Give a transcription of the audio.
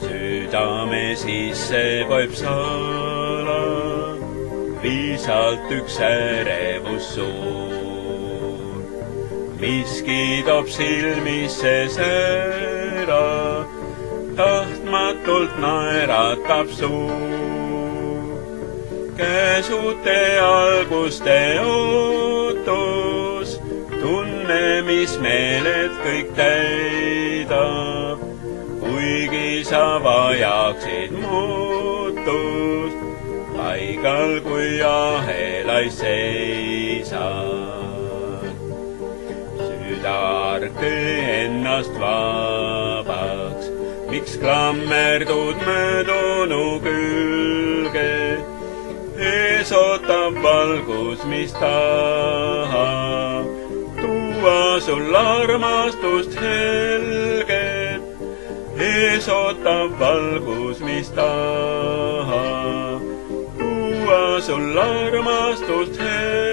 Südame sisse poeb sala, viisalt üks ärevus suur. Miski toob silmisse sära, tahtmatult naeratab suu. Käsute alguste ootus, tunne, mis meeled kõik täidab. Kuigi sa vajaksid muutust, paigal kui ahelais seisad. Südar tee ennast vabaks, miks klammerdud möödunu külge. Ees ootab valgus, mis tahab tuua sul armastust helget. Ees ootab valgus, mis tahab tuua sul armastust helget.